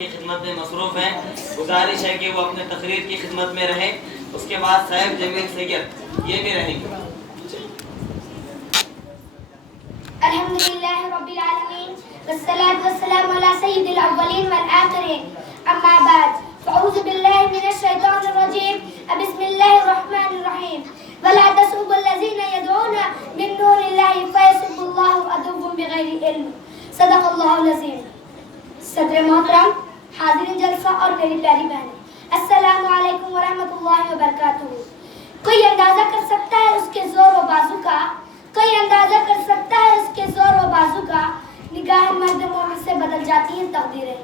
خدمت میں مصروف ہیں، گزارش ہے کہ وہ اپنے تقریر کی خدمت میں رہیں۔ اس کے بعد صاحب جمیل سید یہ بھی رہیں گے۔ الحمدللہ رب العالمین والصلاة والسلام علی سید الاولین والآخرین، اما بعد فاعوذ باللہ من الشیطان الرجیم، بسم اللہ الرحمن الرحیم۔ ولا تسبوا الذین يدعون من دون اللہ فیسبوا اللہ عدوا بغیر علم، صدق اللہ العظیم۔ صدر محترم، حاضرین جلسہ اور میری پیاری بہنیں، السلام علیکم ورحمۃ اللہ وبرکاتہ۔ کوئی اندازہ کر سکتا ہے اس کے زور و بازو کا، کوئی اندازہ کر سکتا ہے اس کے زور و بازو کا، نگاہ مرد مومن سے بدل جاتی ہیں تقدیریں۔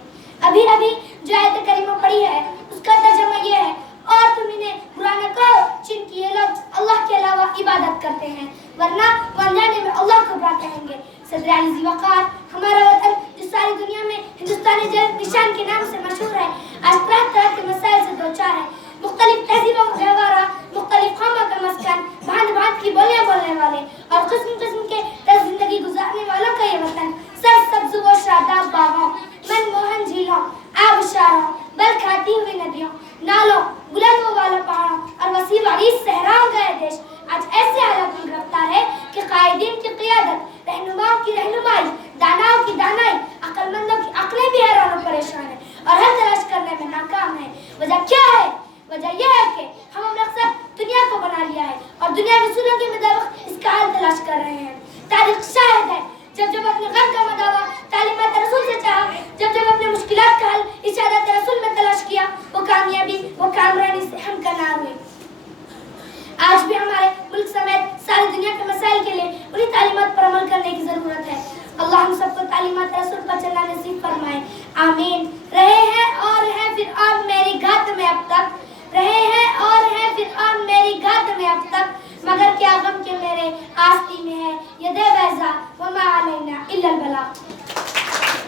ابھی جو آیت کریمہ پڑھی ہے اس کا ترجمہ یہ ہے، اور تم انہیں برا نہ کہو جن کی یہ لوگ اللہ کے علاوہ عبادت کرتے ہیں، ورنہ وہ انجانے میں اللہ کو برا کہیں گے۔ صدر علی ذی وقار، ہمارا وطن جو ساری دنیا میں ہندوستانی جنت نشان کے نام سے مشہور ہے، آج طرح طرح کے مسائل سے دوچار ہے۔ مختلف تہذیبوں کا گہوارہ، مختلف قوموں کا مسکن، بھانت بھانت کی بولیاں بولنے والے اور قسم قسم کے طرز زندگی گزارنے والوں کا یہ وطن، سرسبز و شاداب باغوں، من موہن جھیلوں، آبشاروں، بل کھاتی ہوئی ندیوں، نالوں، بلند و بالا پہاڑوں اور وسیع و عریض صحراؤں کا یہ دیش آج ایسے حالات میں گرفتار ہے کہ قائدین کی قیادت، رہنماؤں کی رہنمائی، داناؤں کی دانائی، عقل مندوں کی عقلیں بھی حیران و پریشان ہیں اور حل تلاش کرنے میں ناکام ہیں۔ وجہ کیا ہے؟ وجہ یہ ہے کہ ہم مقصد دنیا کو بنا لیا ہے اور دنیا کے اصولوں کے مطابق اس کا حل تلاش کر رہے ہیں۔ تاریخ شاہد ہے، جب اپنے غرب کا مداوا تعلیمات رسول سے چاہا، جب اپنے مشکلات کا حل ارشادات رسول میں تلاش کیا، وہ کامیابی، وہ کامرانی سے ہمکنار ہوئی۔ آج بھی ہمارے ملک سمیت ساری دنیا کے مسائل کے لیے انہی تعلیمات پر عمل کرنے کی ضرورت ہے۔ اللہ ہم سب کو تعلیمات رسول پر چلنا نصیب فرمائے، آمین۔ رہے ہیں اور ہیں فرعون میری گھات میں اب تک، رہے ہیں اور ہیں فرعون میری گھات میں اب تک، مگر کیا غم کے میرے آستی میں ہے یہ دے بیضا وما علینا الا البلاغ۔